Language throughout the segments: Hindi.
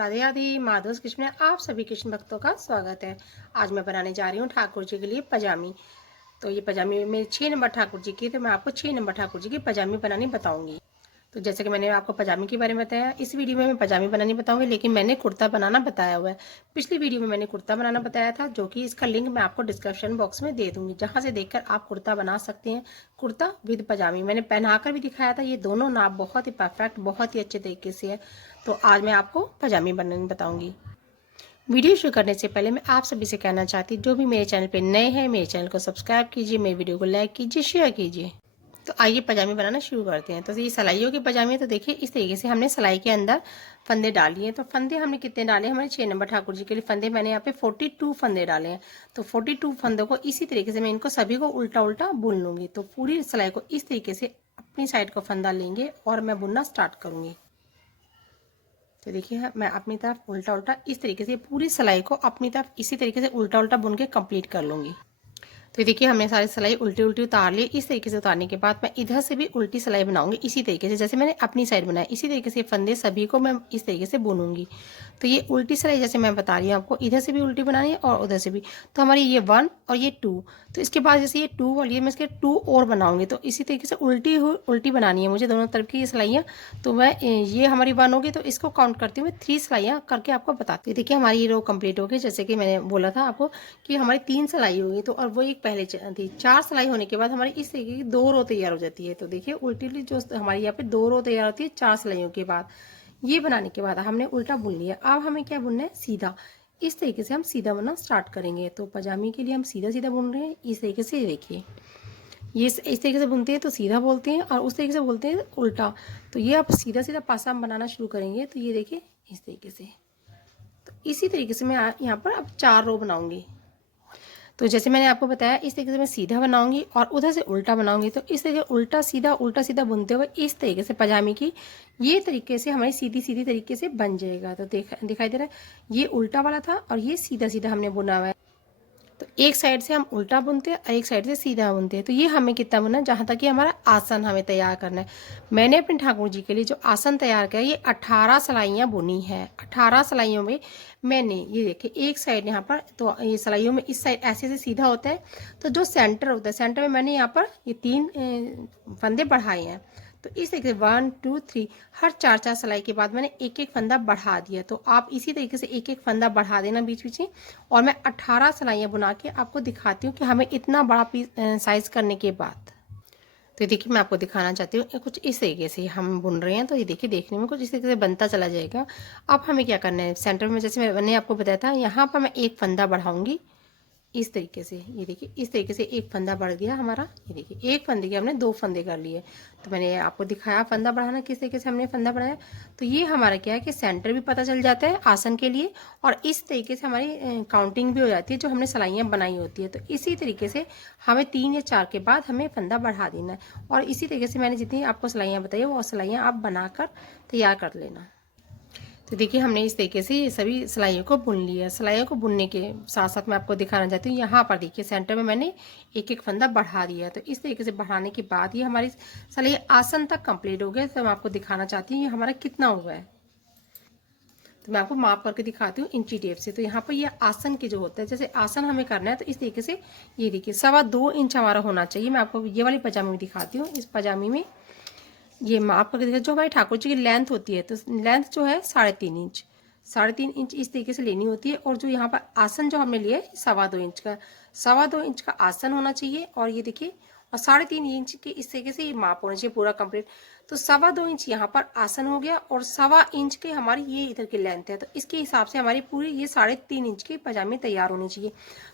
राधे राधे। माधुस किचन में आप सभी कृष्ण भक्तों का स्वागत है। आज मैं बनाने जा रही हूँ ठाकुर जी के लिए पजामी। तो ये पजामी मेरे 6 नंबर ठाकुर जी की, तो मैं आपको 6 नंबर ठाकुर जी की पजामी बनानी बताऊंगी। तो जैसे कि मैंने आपको पजामी के बारे में बताया, इस वीडियो में मैं पजामी बनानी बताऊंगी, लेकिन मैंने कुर्ता बनाना बताया हुआ है। पिछली वीडियो में मैंने कुर्ता बनाना बताया था, जो कि इसका लिंक मैं आपको डिस्क्रिप्शन बॉक्स में दे दूंगी, जहां से देखकर आप कुर्ता बना सकते हैं। कुर्ता विद पजामी मैंने पहनाकर भी दिखाया था। ये दोनों नाप बहुत ही परफेक्ट, बहुत ही अच्छे तरीके से है। तो आज मैं आपको पजामी बनानी बताऊंगी। वीडियो शुरू करने से पहले मैं आप सभी से कहना चाहती हूँ, जो भी मेरे चैनल पे नए हैं, मेरे चैनल को सब्सक्राइब कीजिए, मेरे वीडियो को लाइक कीजिए, शेयर कीजिए। तो आइए पजामी बनाना शुरू करते हैं। तो ये सिलाइयों की पजामी है। तो देखिए इस तरीके से हमने सिलाई के अंदर फंदे डाली हैं। तो फंदे हमने कितने डाले? हमारे 6 नंबर ठाकुर जी के लिए फंदे मैंने यहाँ पे 42 फंदे डाले हैं। तो 42 फंदों को इसी तरीके से मैं इनको सभी को उल्टा उल्टा बुन लूंगी। तो पूरी सिलाई को इस तरीके से अपनी साइड को फंदा लेंगे और मैं बुनना स्टार्ट करूंगी। तो देखिए मैं अपनी तरफ उल्टा उल्टा इस तरीके से पूरी सिलाई को अपनी तरफ इसी तरीके से उल्टा उल्टा बुन के कंप्लीट कर लूंगी। तो देखिए हमने सारी सिलाई उल्टी उल्टी उतार ली। इस तरीके से उतारने के बाद मैं इधर से भी उल्टी सिलाई बनाऊंगी, इसी तरीके से जैसे मैंने अपनी साइड बनाया। इसी तरीके से फंदे सभी को मैं इस तरीके से बुनूंगी। तो ये उल्टी सिलाई जैसे मैं बता रही हूँ आपको, इधर से भी उल्टी बनानी है और उधर से भी। तो हमारी ये 1 और ये 2। तो इसके बाद जैसे ये 2 और ये मैं इसके 2 और बनाऊंगी। तो इसी तरीके से उल्टी बनानी है मुझे दोनों तरफ की ये सिलाइयाँ। तो मैं ये हमारी 1 होगी, तो इसको काउंट करती हूँ 3 सिलाइयाँ करके आपको बताती हूँ। देखिए हमारी ये रो कंप्लीट हो गई। जैसे कि मैंने बोला था आपको कि हमारी 3 सिलाई होगी, तो और वो एक पहले थी। 4 सिलाई होने के बाद हमारी इस तरीके की 2 रो तैयार हो जाती है। तो देखिए उल्टी जो हमारी यहाँ पे 2 रो तैयार होती है 4 सिलाइयों के बाद। ये बनाने के बाद हमने उल्टा बुन लिया। अब हमें क्या बुनना है? सीधा। इस तरीके से हम सीधा बुनना स्टार्ट करेंगे। तो पजामी के लिए हम सीधा सीधा बुन रहे हैं इस तरीके से। देखिए ये इस तरीके से बुनते हैं तो सीधा बोलते हैं, और उस तरीके से बोलते हैं उल्टा। तो ये आप सीधा सीधा पासा हम बनाना शुरू करेंगे। तो ये देखिए इस तरीके से। तो इसी तरीके से मैं यहाँ पर अब 4 रो बनाऊंगी। तो जैसे मैंने आपको बताया इस तरीके से मैं सीधा बनाऊंगी और उधर से उल्टा बनाऊंगी। तो इस तरीके उल्टा सीधा बुनते हुए इस तरीके से पजामी की ये तरीके से हमारी सीधी सीधी तरीके से बन जाएगा। तो दिखाई दे रहा है, ये उल्टा वाला था और ये सीधा सीधा हमने बुना हुआ है। तो एक साइड से हम उल्टा बुनते हैं और एक साइड से सीधा बुनते हैं। तो ये हमें कितना बुनना है? जहाँ तक कि हमारा आसन हमें तैयार करना है। मैंने अपने ठाकुर जी के लिए जो आसन तैयार किया, ये 18 सिलाइयाँ बुनी है। 18 सिलाइयों में मैंने ये देखिए एक साइड यहाँ पर, तो ये सिलाइयों में इस साइड ऐसे से सीधा होता है। तो जो सेंटर होता है, सेंटर में मैंने यहाँ पर ये 3 फंदे बढ़ाए हैं। तो इस तरीके से 1 2 3 हर 4 सिलाई के बाद मैंने एक एक फंदा बढ़ा दिया। तो आप इसी तरीके से एक एक फंदा बढ़ा देना बीच बीच में। और मैं 18 सिलाइयाँ बुना के आपको दिखाती हूँ कि हमें इतना बड़ा पीस साइज करने के बाद। तो देखिए मैं आपको दिखाना चाहती हूँ कुछ इस तरीके से हम बुन रहे हैं। तो ये देखिए देखने में कुछ इस तरीके से बनता चला जाएगा। अब हमें क्या करना है? सेंटर में जैसे मैंने आपको बताया था, यहाँ पर मैं एक फंदा बढ़ाऊंगी इस तरीके से। ये देखिए इस तरीके से एक फंदा बढ़ गया हमारा। ये देखिए एक फंदे के हमने 2 फंदे कर लिए। तो मैंने आपको दिखाया फंदा बढ़ाना किस तरीके से हमने फंदा बढ़ाया। तो ये हमारा क्या है कि सेंटर भी पता चल जाता है आसन के लिए, और इस तरीके से हमारी काउंटिंग भी हो जाती है जो हमने सिलाइयाँ बनाई होती है। तो इसी तरीके से हमें 3 या 4 के बाद हमें फंदा बढ़ा देना है। और इसी तरीके से मैंने जितनी आपको सिलाइयाँ बताई वो सिलाइयाँ आप बनाकर तैयार कर लेना। तो देखिए हमने इस तरीके से ये सभी सिलाइयों को बुन लिया। सिलाइयों को बुनने के साथ साथ मैं आपको दिखाना चाहती हूँ, यहाँ पर देखिए सेंटर में मैंने एक एक फंदा बढ़ा दिया। तो इस तरीके से बढ़ाने के बाद ये हमारी सिलाई आसन तक कंप्लीट हो गया। तो मैं आपको दिखाना चाहती हूँ ये हमारा कितना हुआ है। तो मैं आपको माप करके दिखाती हूँ इंची टेप से। तो यहाँ पर ये आसन के जो होता है, जैसे आसन हमें करना है तो इस तरीके से ये देखिए 2.25 इंच हमारा होना चाहिए। मैं आपको ये वाली पजामी में दिखाती हूँ। इस पजामी में ये माप करके देखिए, जो हमारी ठाकुर जी की लेंथ होती है, तो लेंथ जो है 3.5 इंच, 3.5 इंच इस तरीके से लेनी होती है। और जो यहाँ पर आसन जो हमने लिया है 2.25 इंच का, 2.25 इंच का आसन होना चाहिए। और ये देखिए और 3.5 इंच के इस तरीके से ये माप होना चाहिए पूरा कंप्लीट। तो 2.25 इंच यहाँ पर आसन हो गया और 1.25 इंच के हमारी ये इधर की लेंथ है। तो इसके हिसाब से हमारी पूरी ये 3.5 इंच की पजामे तैयार होनी चाहिए।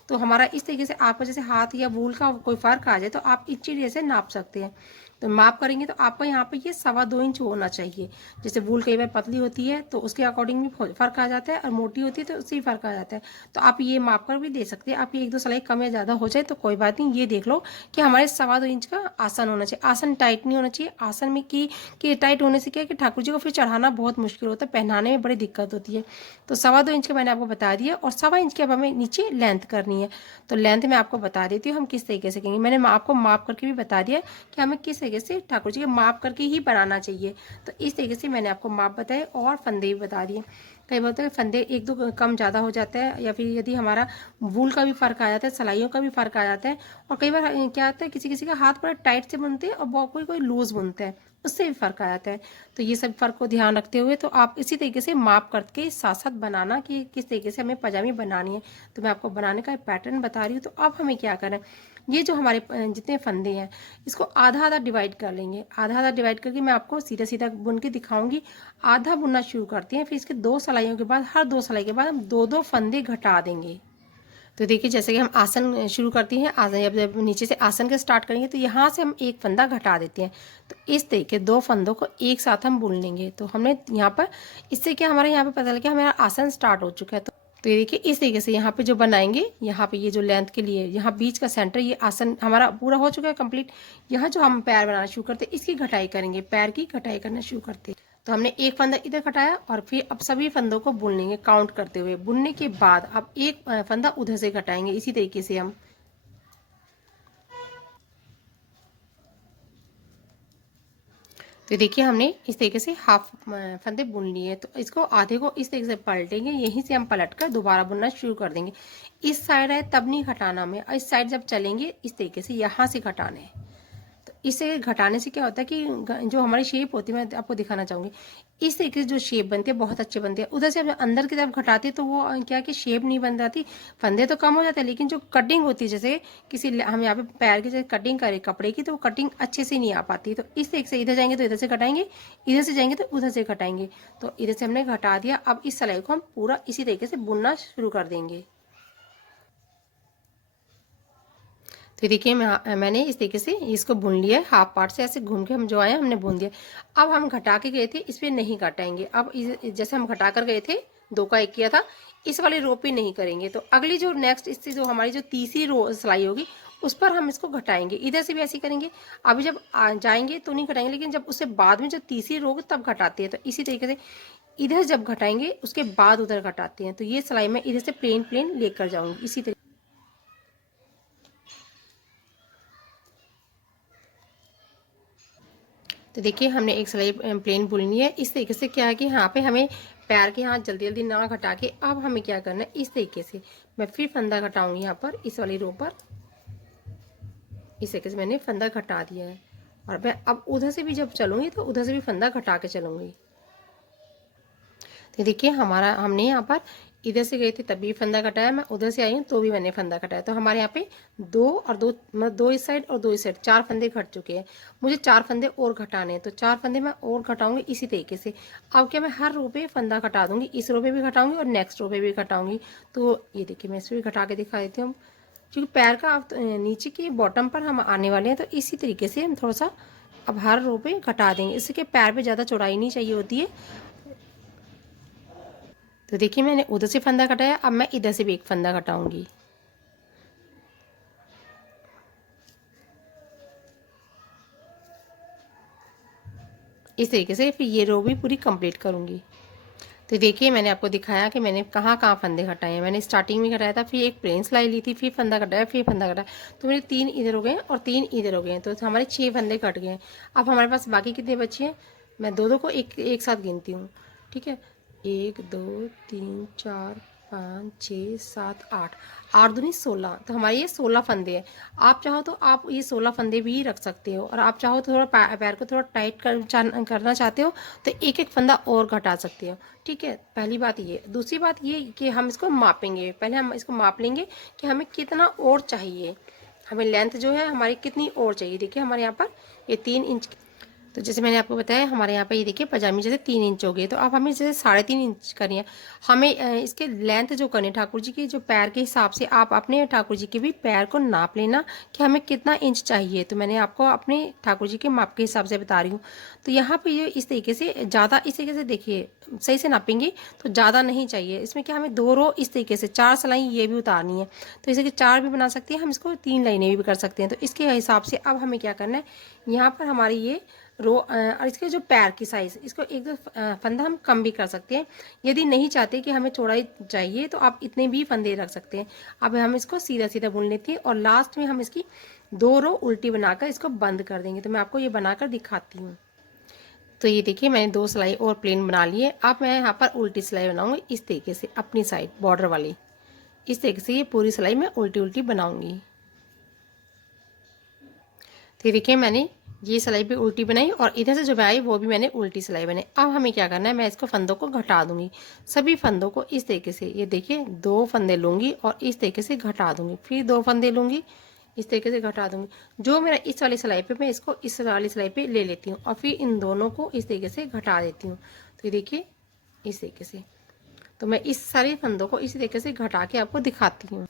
तो हमारा इस तरीके से आपको जैसे हाथ या वूल का कोई फर्क आ जाए तो आप इंची जैसे नाप सकते हैं। तो माप करेंगे तो आपको यहाँ पे ये 2.25 इंच होना चाहिए। जैसे वूल कई बार पतली होती है तो उसके अकॉर्डिंग भी फर्क आ जाता है, और मोटी होती है तो उससे ही फर्क आ जाता है। तो आप ये माप कर भी दे सकते हैं। आप ये 1-2 सिलाई कम या ज़्यादा हो जाए तो कोई बात नहीं। ये देख लो कि हमारे 2.25 इंच का आसन होना चाहिए। आसन टाइट नहीं होना चाहिए। आसन में कि टाइट होने से क्या है कि ठाकुर जी को फिर चढ़ाना बहुत मुश्किल होता है, पहनाने में बड़ी दिक्कत होती है। तो 2.25 इंच का मैंने आपको बता दिया, और 1.25 इंच की अब हमें नीचे लेंथ करनी है। तो लेंथ मैं आपको बता देती हूँ हम किस तरीके से करेंगे। मैंने आपको माप करके भी बता दिया कि हमें किस तरीके से ठाकुर जी के माप करके ही बनाना चाहिए। तो इस तरीके से मैंने आपको माप बताए और फंदे भी बता दिए। कई बार होता है फंदे एक दो कम ज़्यादा हो जाता है, या फिर यदि हमारा वूल का भी फ़र्क आ जाता है, सिलाइयों का भी फ़र्क आ जाता है। और कई बार क्या होता है किसी किसी का हाथ बड़ा टाइट से बुनते हैं और कोई कोई लूज़ बुनता है, उससे भी फ़र्क आ जाता है। तो ये सब फ़र्क को ध्यान रखते हुए तो आप इसी तरीके से माप करके साथ साथ बनाना कि किस तरीके से हमें पजामी बनानी है। तो मैं आपको बनाने का पैटर्न बता रही हूँ। तो अब हमें क्या करना है, ये जो हमारे जितने फंदे हैं इसको आधा आधा डिवाइड कर लेंगे। आधा आधा डिवाइड करके मैं आपको सीधा सीधा बुन के दिखाऊंगी। आधा बुनना शुरू करते हैं, फिर इसके 2 सिलाइयों के बाद, हर 2 सिलाई के बाद हम 2-2 फंदे घटा देंगे। तो देखिए जैसे कि हम आसन शुरू करती हैं, आसन जब नीचे से आसन के स्टार्ट करेंगे तो यहाँ से हम एक फंदा घटा देते हैं। तो इस तरीके 2 फंदों को एक साथ हम बुन लेंगे। तो हमने यहाँ पर, इससे क्या हमारे यहाँ पे पता लगा कि हमारा आसन स्टार्ट हो चुका है। तो ये देखिए इस तरीके से यहाँ पे जो बनाएंगे, यहाँ पे ये जो लेंथ के लिए यहाँ बीच का सेंटर, ये आसन हमारा पूरा हो चुका है कंप्लीट। यहाँ जो हम पैर बनाना शुरू करते हैं इसकी घटाई करेंगे, पैर की घटाई करना शुरू करते हैं। तो हमने एक फंदा इधर घटाया और फिर अब सभी फंदों को बुन लेंगे काउंट करते हुए। बुनने के बाद अब एक फंदा उधर से घटाएंगे, इसी तरीके से हम। तो देखिए हमने इस तरीके से हाफ फंदे बुन लिए। तो इसको आधे को इस तरीके से पलटेंगे, यहीं से हम पलट कर दोबारा बुनना शुरू कर देंगे। इस साइड है तब नहीं घटाना हमें, इस साइड जब चलेंगे इस तरीके से यहाँ से घटाने हैं। तो इसे घटाने से क्या होता है कि जो हमारी शेप होती है, मैं आपको दिखाना चाहूँगी, इस तरीके से जो शेप बनती है बहुत अच्छे बनते हैं। उधर से अंदर की तरफ घटाते तो वो क्या कि शेप नहीं बन जाती, फंदे तो कम हो जाते हैं लेकिन जो कटिंग होती है, जैसे किसी हम यहाँ पे पैर की जैसे कटिंग करें कपड़े की, तो वो कटिंग अच्छे से नहीं आ पाती। तो इस तरीके से इधर जाएंगे तो इधर से घटाएंगे, इधर से जाएंगे तो उधर से घटाएंगे। तो इधर से हमने घटा दिया। अब इस सिलाई को हम पूरा इसी तरीके से बुनना शुरू कर देंगे। तो देखिए मैंने इस तरीके से इसको बुन लिया है, हाफ पार्ट से ऐसे घूम के हम जो आए हमने बुन दिया। अब हम घटा के गए थे इस पर नहीं घटाएंगे। अब जैसे हम घटा कर गए थे, 2 का 1 किया था, इस वाली रो पे नहीं करेंगे। तो अगली जो नेक्स्ट इससे जो हमारी जो तीसरी रो सिलाई होगी उस पर हम इसको घटाएंगे। इधर से भी ऐसे करेंगे। अभी जब जाएंगे तो नहीं घटाएंगे, लेकिन जब उससे बाद में जो तीसरी रो तब घटाते हैं। तो इसी तरीके से इधर जब घटाएंगे उसके बाद उधर घटाते हैं। तो ये सिलाई मैं इधर से प्लेन प्लेन लेकर जाऊंगी इसी तरीके। तो देखिए हमने एक सिलाई प्लेन बुननी है। इस तरीके से क्या है कि यहाँ पे हमें पैर के हाथ जल्दी जल्दी ना घटा के अब हमें क्या करना है, इस तरीके से मैं फिर फंदा घटाऊंगी यहाँ पर इस वाली रो पर। इस तरीके से मैंने फंदा घटा दिया है और मैं अब उधर से भी जब चलूंगी तो उधर से भी फंदा घटा के चलूंगी। तो देखिए हमारा हमने यहाँ पर इधर से गए थे तभी फंदा कटाया, मैं उधर से आई हूँ तो भी मैंने फंदा कटाया। तो हमारे यहाँ पे 2 और 2, मतलब 2 इस साइड और 2 इस साइड, 4 फंदे घट चुके हैं। मुझे 4 फंदे और घटाने हैं, तो 4 फंदे मैं और घटाऊंगी इसी तरीके से। अब क्या मैं हर रो पे फंदा घटा दूंगी, इस रो पे भी घटाऊंगी और नेक्स्ट रो पे भी घटाऊंगी। तो ये देखिए मैं इस पर भी घटा के दिखा देती हूँ, क्योंकि पैर का अब नीचे के बॉटम पर हम आने वाले हैं। तो इसी तरीके से हम थोड़ा सा अब हर रो पे घटा देंगे, इससे पैर पे ज़्यादा चौड़ाई नहीं चाहिए होती है। तो देखिए मैंने उधर से फंदा घटाया, अब मैं इधर से भी एक फंदा घटाऊंगी। इस तरीके से फिर ये रो भी पूरी कंप्लीट करूंगी। तो देखिए मैंने आपको दिखाया कि मैंने कहाँ कहाँ फंदे घटाए हैं। मैंने स्टार्टिंग में घटाया था, फिर एक प्लेन सिलाई ली थी, फिर फंदा घटाया, फिर फंदा घटाया। तो मेरे 3 इधर हो गए और 3 इधर हो गए, तो हमारे 6 फंदे कट गए। अब हमारे पास बाकी कितने बचे हैं, मैं दो दो को एक साथ गिनती हूँ। ठीक है, 1 2 3 4 5 6 7 8, 8 दूनी 16। तो हमारे ये 16 फंदे हैं। आप चाहो तो आप ये 16 फंदे भी रख सकते हो, और आप चाहो तो थोड़ा पैर को थोड़ा टाइट करना चाहते हो तो एक एक फंदा और घटा सकते हो। ठीक है, पहली बात ये। दूसरी बात ये कि हम इसको मापेंगे, पहले हम इसको माप लेंगे कि हमें कितना और चाहिए, हमें लेंथ जो है हमारी कितनी और चाहिए। देखिए हमारे यहाँ पर ये 3 इंच, तो जैसे मैंने आपको बताया हमारे यहाँ पे ये देखिए पजामी जैसे 3 इंच हो गई, तो अब हमें जैसे 3.5 इंच करनी है। हमें इसके लेंथ जो करनी है ठाकुर जी की, जो पैर के हिसाब से आप अपने ठाकुर जी के भी पैर को नाप लेना कि हमें कितना इंच चाहिए। तो मैंने आपको अपने ठाकुर जी के माप के हिसाब से बता रही हूँ। तो यहाँ पर ये इस तरीके से ज़्यादा, इस तरीके से देखिए सही से नापेंगे तो ज़्यादा नहीं चाहिए। इसमें क्या हमें 2 रो इस तरीके से 4 सिलाई ये भी उतारनी है, तो इसे 4 भी बना सकते हैं हम, इसको 3 लाइनें भी कर सकते हैं। तो इसके हिसाब से अब हमें क्या करना है, यहाँ पर हमारी ये रो और इसके जो पैर की साइज़, इसको एक दो फंदा हम कम भी कर सकते हैं। यदि नहीं चाहते कि हमें चौड़ाई चाहिए तो आप इतने भी फंदे रख सकते हैं। अब हम इसको सीधा सीधा बुन लेते हैं और लास्ट में हम इसकी 2 रो उल्टी बनाकर इसको बंद कर देंगे। तो मैं आपको ये बनाकर दिखाती हूँ। तो ये देखिए मैंने 2 सिलाई और प्लेन बना लिए। अब मैं यहाँ पर उल्टी सिलाई बनाऊंगी इस तरीके से, अपनी साइड बॉर्डर वाली। इस तरीके से ये पूरी सिलाई मैं उल्टी उल्टी बनाऊंगी। तो देखिए मैंने ये सिलाई भी उल्टी बनाई और इधर से जो आई वो भी मैंने उल्टी सिलाई बनाई। अब हमें क्या करना है, मैं इसको फंदों को घटा दूंगी। सभी फंदों को इस तरीके से, ये देखिए 2 फंदे लूंगी और इस तरीके से घटा दूंगी, फिर 2 फंदे लूंगी, इस तरीके से घटा दूंगी। जो मेरा इस वाली सिलाई पे, मैं इसको इस वाली सिलाई पे ले लेती हूँ और फिर इन दोनों को इस तरीके से घटा देती हूँ। तो ये देखिए इस तरीके से, तो मैं इस सारे फंदों को इस तरीके से घटा के आपको दिखाती हूँ।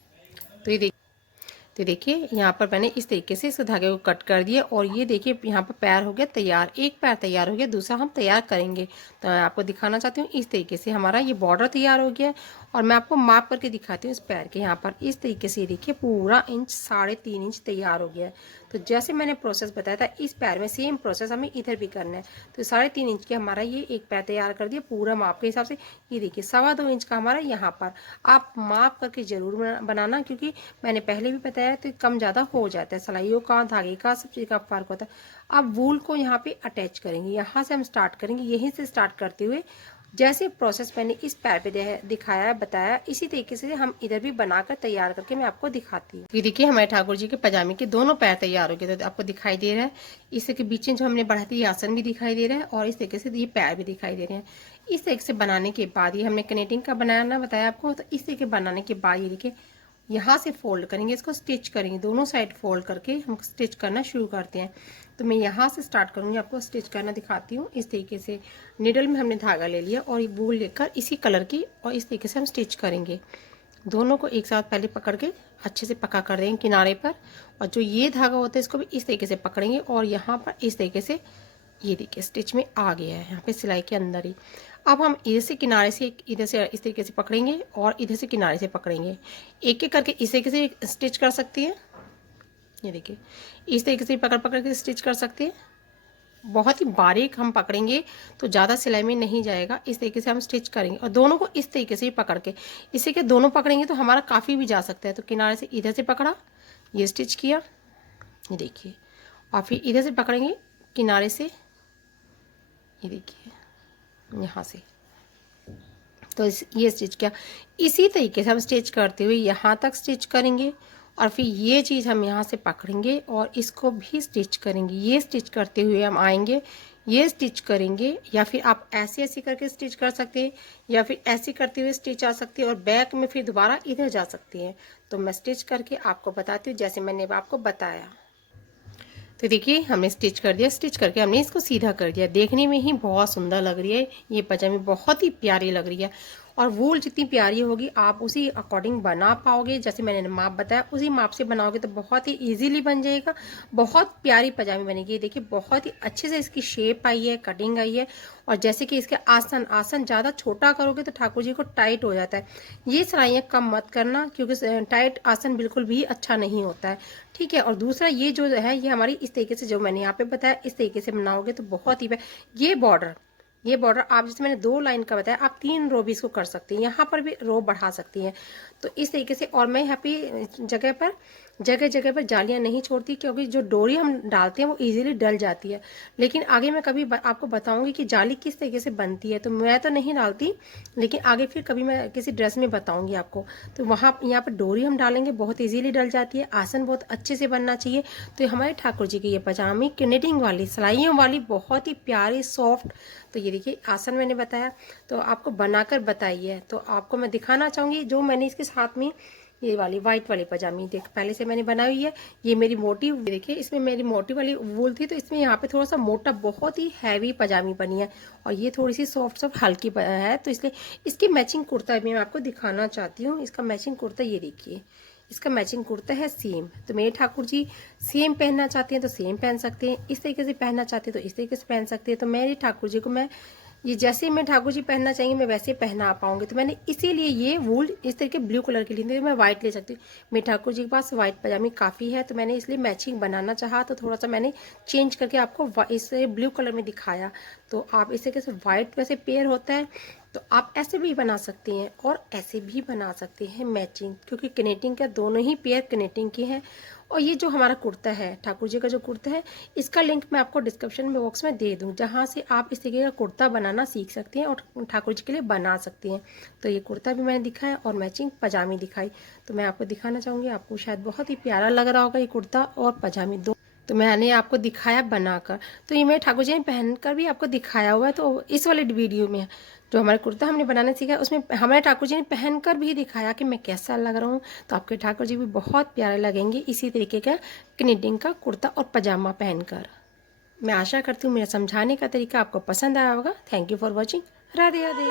तो देखिए यहाँ पर मैंने इस तरीके से इस धागे को कट कर दिया और ये देखिए यहाँ पर पैर हो गया तैयार। एक पैर तैयार हो गया, दूसरा हम तैयार करेंगे। तो मैं आपको दिखाना चाहती हूँ इस तरीके से हमारा ये बॉर्डर तैयार हो गया और मैं आपको माप करके दिखाती हूँ इस पैर के। यहाँ पर इस तरीके से देखिए पूरा इंच 3.5 इंच तैयार हो गया है। तो जैसे मैंने प्रोसेस बताया था इस पैर में सेम प्रोसेस हमें इधर भी करना है। तो 3.5 इंच के हमारा ये एक पैर तैयार कर दिया पूरा माप के हिसाब से। ये देखिए 2.25 इंच का हमारा यहाँ पर। आप माप करके जरूर बनाना, क्योंकि मैंने पहले भी बताया तो कम ज़्यादा हो जाता है, सिलाइयों का, धागे का, सब चीज़ का फर्क होता है। अब वूल को यहाँ पे अटैच करेंगे, यहाँ से हम स्टार्ट करेंगे, यहीं से स्टार्ट करते हुए जैसे प्रोसेस मैंने इस पैर पे दिखाया बताया, इसी तरीके से हम इधर भी बनाकर तैयार करके मैं आपको दिखाती हूँ। ये देखिए हमारे ठाकुर जी के पजामे के दोनों पैर तैयार हो गए। तो आपको दिखाई दे रहा है इसके बीच में जो हमने बढ़ाई थी आसन भी दिखाई दे रहा है और इस तरीके से ये पैर भी दिखाई दे रहे हैं। इस तरीके से बनाने के बाद ये हमने कनेटिंग का बनाना बताया आपको। तो इस तरीके बनाने के बाद ये देखिए यहाँ से फोल्ड करेंगे, इसको स्टिच करेंगे, दोनों साइड फोल्ड करके हम स्टिच करना शुरू करते हैं। तो मैं यहाँ से स्टार्ट करूँगी, आपको स्टिच करना दिखाती हूँ। इस तरीके से निडल में हमने धागा ले लिया और ये वूल लेकर इसी कलर की और इस तरीके से हम स्टिच करेंगे। दोनों को एक साथ पहले पकड़ के अच्छे से पक्का कर देंगे किनारे पर, और जो ये धागा होता है इसको भी इस तरीके से पकड़ेंगे और यहाँ पर इस तरीके से ये देखिए स्टिच में आ गया है यहाँ पे सिलाई के अंदर ही। अब हम इधर से किनारे से, इधर से इस तरीके से पकड़ेंगे और इधर से किनारे से पकड़ेंगे, एक एक करके इस तरीके से स्टिच कर सकती है। ये देखिए इस तरीके से पकड़ पकड़ के स्टिच कर सकते हैं। बहुत ही बारीक हम पकड़ेंगे तो ज़्यादा सिलाई में नहीं जाएगा। इस तरीके से हम स्टिच करेंगे और दोनों को इस तरीके से ही पकड़ के, इसी के दोनों पकड़ेंगे तो हमारा काफ़ी भी जा सकता है। तो किनारे से इधर से पकड़ा, ये स्टिच किया, ये देखिए, और फिर इधर से पकड़ेंगे किनारे से, ये देखिए यहाँ से, तो ये स्टिच किया। इसी तरीके से हम स्टिच करते हुए यहाँ तक स्टिच करेंगे और फिर ये चीज़ हम यहाँ से पकड़ेंगे और इसको भी स्टिच करेंगे। ये स्टिच करते हुए हम आएंगे, ये स्टिच करेंगे, या फिर आप ऐसे ऐसे करके स्टिच कर सकते हैं या फिर ऐसे करते हुए स्टिच आ सकती है और बैक में फिर दोबारा इधर जा सकती है। तो मैं स्टिच करके आपको बताती हूँ जैसे मैंने आपको बताया। तो देखिए हमने स्टिच कर दिया, स्टिच करके हमने इसको सीधा कर दिया। देखने में ही बहुत सुंदर लग रही है ये पजामी, बहुत ही प्यारी लग रही है। और वूल जितनी प्यारी होगी आप उसी अकॉर्डिंग बना पाओगे। जैसे मैंने माप बताया उसी माप से बनाओगे तो बहुत ही इजीली बन जाएगा, बहुत प्यारी पजामी बनेगी। देखिए बहुत ही अच्छे से इसकी शेप आई है, कटिंग आई है। और जैसे कि इसके आसन ज़्यादा छोटा करोगे तो ठाकुर जी को टाइट हो जाता है। ये सिलाइयाँ कम मत करना, क्योंकि टाइट आसन बिल्कुल भी अच्छा नहीं होता है, ठीक है। और दूसरा ये जो है ये हमारी इस तरीके से जो मैंने यहाँ पे बताया इस तरीके से बनाओगे तो बहुत ही ये बॉर्डर आप, जैसे मैंने 2 लाइन का बताया, आप 3 रो भी इसको कर सकती हैं, यहाँ पर भी रो बढ़ा सकती हैं। तो इस तरीके से, और मैं यहाँ पे जगह जगह पर जालियाँ नहीं छोड़ती, क्योंकि जो डोरी हम डालते हैं वो इजीली डल जाती है। लेकिन आगे मैं कभी आपको बताऊंगी कि जाली किस तरीके से बनती है। तो मैं तो नहीं डालती, लेकिन आगे फिर कभी मैं किसी ड्रेस में बताऊंगी आपको। तो वहाँ यहाँ पर डोरी हम डालेंगे, बहुत इजीली डल जाती है। आसन बहुत अच्छे से बनना चाहिए। तो हमारे ठाकुर जी की ये पजामी निटिंग वाली, सिलाइयों वाली, बहुत ही प्यारी सॉफ्ट। तो ये देखिए आसन मैंने बताया, तो आपको बनाकर बताइए। तो आपको मैं दिखाना चाहूँगी जो मैंने इसके साथ में ये वाली वाइट वाली पजामी देख पहले से मैंने बनाई हुई है। ये मेरी मोटी, देखिए इसमें मेरी मोटी वाली वूल थी, तो इसमें यहाँ पे थोड़ा सा मोटा, बहुत ही हैवी पजामी बनी है। और ये थोड़ी सी सॉफ्ट हल्की है, तो इसलिए इसकी मैचिंग कुर्ता भी मैं आपको दिखाना चाहती हूँ। इसका मैचिंग कुर्ता ये देखिए, इसका मैचिंग कुर्ता है सेम। तो मेरे ठाकुर जी सेम पहनना चाहते हैं तो सेम पहन सकते हैं, इस तरीके से पहनना चाहते हैं तो इस तरीके से पहन सकते हैं। तो मेरे ठाकुर जी को मैं ये जैसे मैं ठाकुर जी पहनना चाहेंगे मैं वैसे पहना पाऊंगी। तो मैंने इसीलिए ये वूल इस तरीके ब्लू कलर की ली थी, मैं व्हाइट ले सकती हूँ। मेरे ठाकुर जी के पास व्हाइट पजामी काफ़ी है, तो मैंने इसलिए मैचिंग बनाना चाहा, तो थोड़ा सा मैंने चेंज करके आपको इस ब्लू कलर में दिखाया। तो आप इस तरीके से व्हाइट वैसे पेयर होता है, तो आप ऐसे भी बना सकती हैं और ऐसे भी बना सकते हैं मैचिंग, क्योंकि कनेटिंग का दोनों ही पेयर कनेटिंग की हैं। और ये जो हमारा कुर्ता है, ठाकुर जी का जो कुर्ता है, इसका लिंक मैं आपको डिस्क्रिप्शन में बॉक्स में दे दूँ, जहाँ से आप इस तरीके का कुर्ता बनाना सीख सकती हैं और ठाकुर जी के लिए बना सकती हैं। तो ये कुर्ता भी मैंने दिखाया और मैचिंग पजामी दिखाई। तो मैं आपको दिखाना चाहूँगी, आपको शायद बहुत ही प्यारा लग रहा होगा ये कुर्ता और पजामी दो। तो मैंने आपको दिखाया बनाकर, तो ये मेरे ठाकुर जी ने पहनकर भी आपको दिखाया हुआ है। तो इस वाले वीडियो में जो हमारे कुर्ता हमने बनाना सीखा है, उसमें हमारे ठाकुर जी ने पहनकर भी दिखाया कि मैं कैसा लग रहा हूँ। तो आपके ठाकुर जी भी बहुत प्यारे लगेंगे इसी तरीके का निटिंग का कुर्ता और पजामा पहनकर। मैं आशा करती हूँ मेरा समझाने का तरीका आपको पसंद आया होगा। Thank you for watching. Radhe Radhe.